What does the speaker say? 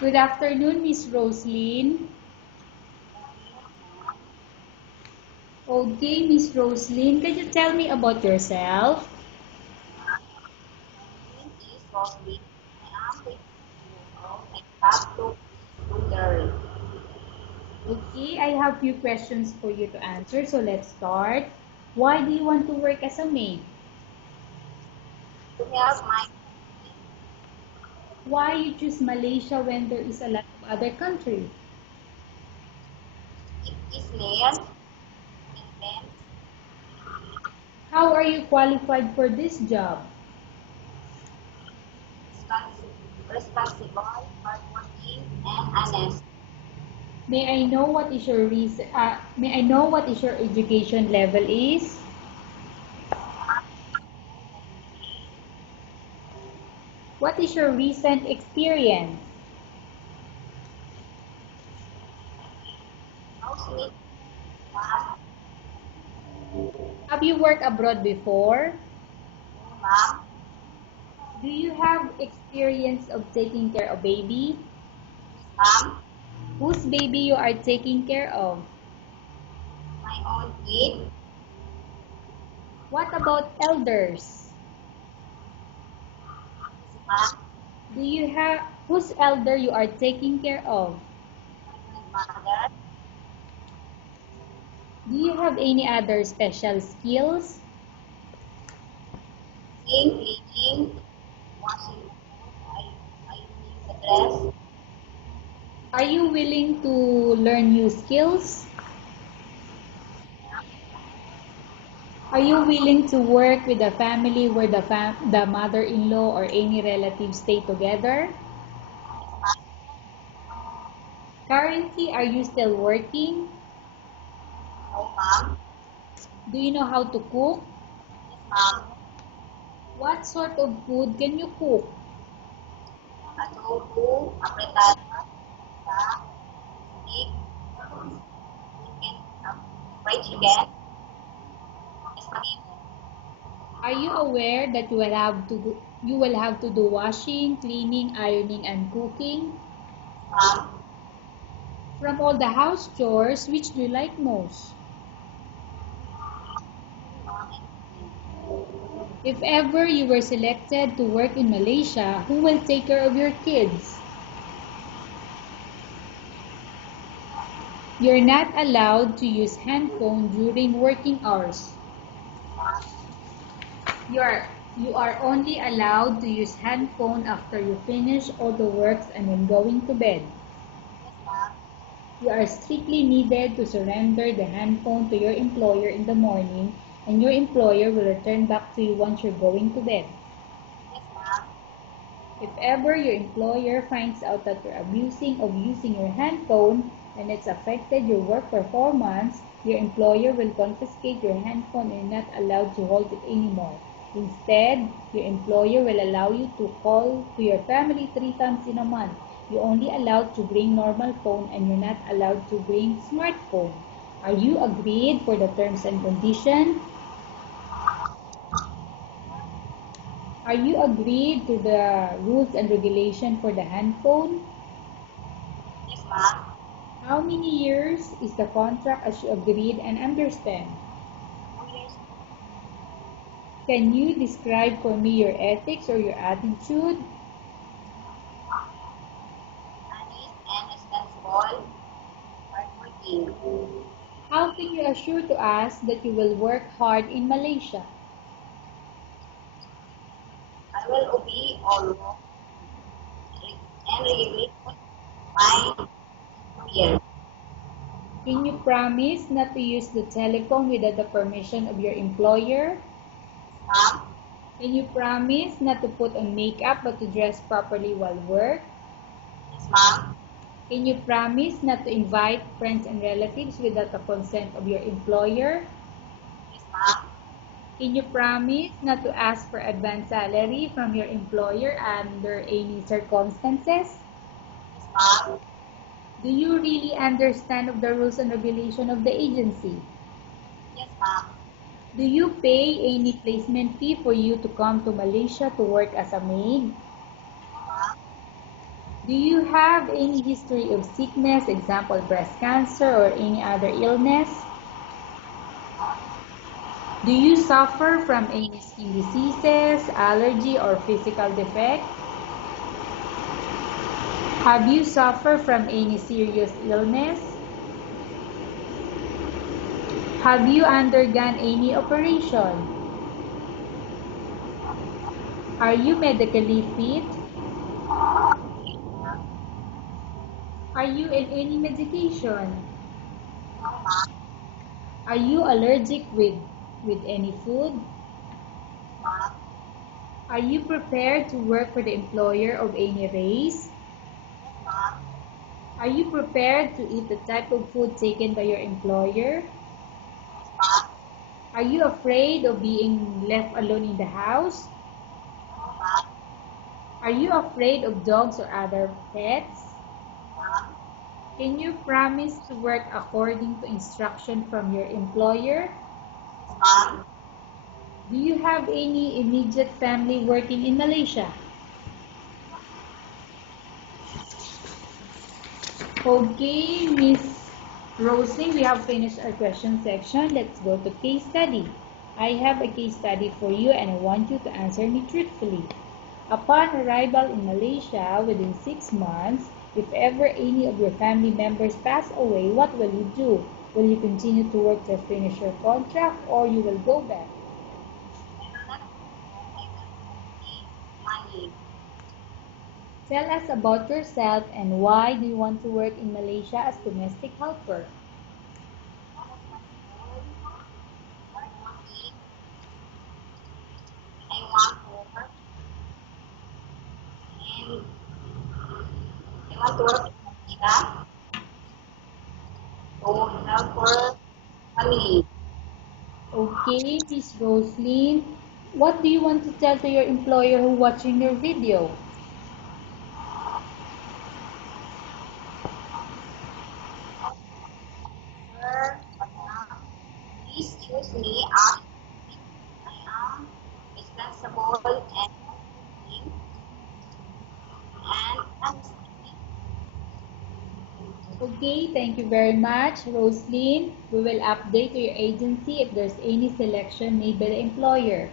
Good afternoon, Miss Roslyn. Okay, Miss Roslyn, can you tell me about yourself? Name is Rosby. I am 22 years old and have two girls. Okay, I have few questions for you to answer, so let's start. Why do you want to work as a maid? To help my Why you choose Malaysia when there is a lot of other country? it is near and then How are you qualified for this job? responsible, hardworking, and honest. May I know what is your may I know what is your education level is? What is your recent experience? Housemate, mom, Have you worked abroad before? mom, Do you have experience of taking care of baby? mom, Whose baby you are taking care of? my own kid, What about elders? mom, Do you have whose elder you are taking care of? my grandmother, Do you have any other special skills? cleaning, washing the clothes, ironing the dress. Are you willing to learn new skills? Are you willing to work with a family where the mother-in-law or any relatives stay together? Currently, are you still working? No, mom, Do you know how to cook? yes, mom, What sort of food can you cook? adobo, apretada, pizza, steak, chicken, fried chicken, spaghetti. Are you aware that you will have to do washing, cleaning, ironing, and cooking? Mom, From all the house chores, which do you like most? mom, and If ever you were selected to work in Malaysia, who will take care of your kids? You're not allowed to use handphone during working hours. You are you are only allowed to use handphone after you finish all the works and when going to bed. mom, You are strictly needed to surrender the handphone to your employer in the morning, and your employer will return back to you once you're going to bed. yes, mom, If ever your employer finds out that you're abusing of using your handphone and it's affected your work performance, your employer will confiscate your handphone and you're not allowed to hold it anymore. Instead, your employer will allow you to call to your family 3 times in a month. You're only allowed to bring normal phone and you're not allowed to bring smartphone. Are you agreed for the terms and conditions? Are you agreed to the rules and regulation for the handphone? yes, mom. How many years is the contract as you agreed and understand? 2 years Can you describe for me your ethics or your attitude? honest and responsible, hardworking. How can you assure to us that you will work hard in Malaysia? I will obey all law and regulate my career. Can you promise not to use the telephone without the permission of your employer? Mom, Can you promise not to put on makeup but to dress properly while work? yes, mom, Can you promise not to invite friends and relatives without the consent of your employer? yes, mom, Can you promise not to ask for advance salary from your employer under any circumstances? yes, mom, Do you really understand of the rules and regulation of the agency? yes, mom. Do you pay any placement fee for you to come to Malaysia to work as a maid? Do you have any history of sickness, example breast cancer or any other illness? Do you suffer from any skin diseases, allergy or physical defect? Have you suffered from any serious illness? Have you undergone any operation? Are you medically fit? Are you in any medication? Are you allergic with any food? Are you prepared to work for the employer of any race? Are you prepared to eat the type of food taken by your employer? Are you afraid of being left alone in the house? Are you afraid of dogs or other pets? Can you promise to work according to instruction from your employer? Do you have any immediate family working in Malaysia? Okay, Miss Roslyn, we have finished our question section. Let's go to case study. I have a case study for you and I want you to answer me truthfully. Upon arrival in Malaysia within 6 months, if ever any of your family members pass away, what will you do? Will you continue to work to finish your contract or you will go back? Tell us about yourself and why do you want to work in Malaysia as domestic helper? I want to work and I want to work in Manila to help for family. Okay, Miss Roslyn, what do you want to tell to your employer who watching your video? Please choose me as I am responsible and honest. Okay, thank you very much, Roslyn. We will update to your agency if there's any selection made by the employer.